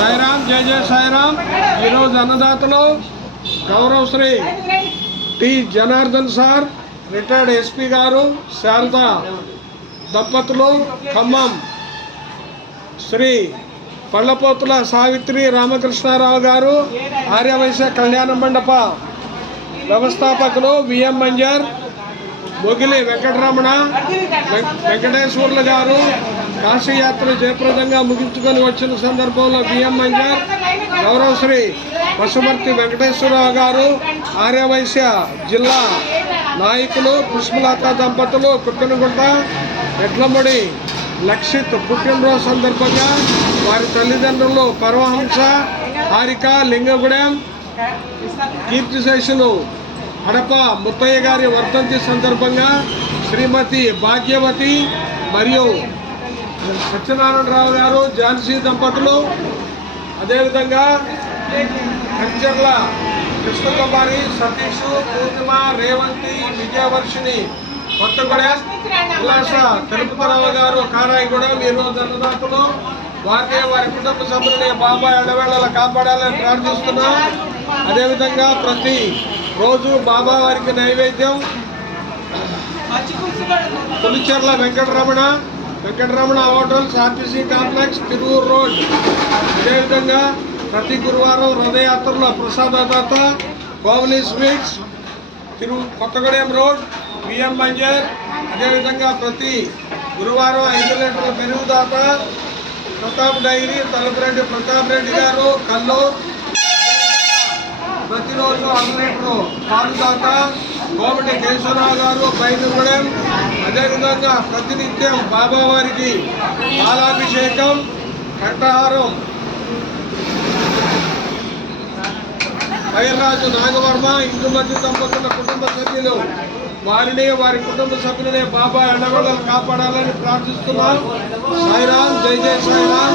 సాయిరామ్ జయ జయ సాయిరామ్. ఈరోజు అన్నదాతలు గౌరవ Shri T. Janardhan sir retired SP గారు శారద దంపతులు ఖమ్మం శ్రీ పళ్ళపోతుల సావిత్రి రామకృష్ణారావు గారు ఆర్యవైశ్య కళ్యాణ మండప వ్యవస్థాపకులు విఎం మంజర్ మొగిలి వెంకటరమణ వెం- వెంకటేశ్వర్లు గారు కాశీయాత్ర జయప్రదంగా ముగించుకొని వచ్చిన సందర్భంలో బిఎం మంజర్ గౌరవశ్రీ పశుమర్తి వెంకటేశ్వరరావు గారు ఆర్యవైశ్య జిల్లా నాయకులు పుష్పలత దంపతులు కుక్కనగుంట ఎడ్లముడి లక్షిత్ పుట్టినరోజు సందర్భంగా వారి తల్లిదండ్రులు పరమహంస హారిక లింగగూడెం కీర్తిశేషులు హడప ముత్తయ్య గారి వర్ధంతి సందర్భంగా శ్రీమతి భాగ్యవతి మరియు సత్యనారాయణరావు గారు ఝాన్సీ దంపతులు. అదేవిధంగా కంచర్ల కృష్ణకుమారి సతీష్ పూర్ణిమ రేవంతి విజయవర్షిణి కొత్తగూడెం ఉల్లాస తిరుపతిరావు గారు కారాయిగూడెం ఈరోజు అన్నదాతలు వారిని వారి కుటుంబ సభ్యులని బాబాయ్ అడవేళ కాపాడాలని ప్రార్థిస్తున్నాం. అదేవిధంగా ప్రతి రోజు బాబా వారికి నైవేద్యం. Pulicherla Venkataramana Venkataramana hotels RTC complex Tiruvuru road. అదేవిధంగా ప్రతి గురువారం హృదయాత్రల ప్రసాదదాత కోవలి స్వీట్స్ తిరు కొత్తగూడెం రోడ్ బిఎం మంజర్ అదేవిధంగా ప్రతి గురువారం ఐదు లీటర్ల పెరుగుదాత ప్రతాప్ డైరీ తలపురెడ్డి ప్రతాప్ రెడ్డి గారు కల్లూరు. ప్రతిరోజు అర లీటరు పాలు కోమటి కేశవరావు గారు బయలుగూడెం అదేవిధంగా ప్రతినిత్యం బాబావారికి పాలాభిషేకం కంఠహారం వైర్రాజు నాగవర్మ ఇందుమతి దంపతుల కుటుంబ సభ్యులు వారిని వారి కుటుంబ సభ్యులనే బాబా ఎండగొడలు కాపాడాలని ప్రార్థిస్తున్నాం. సాయిరాం జై జై సాయిరాం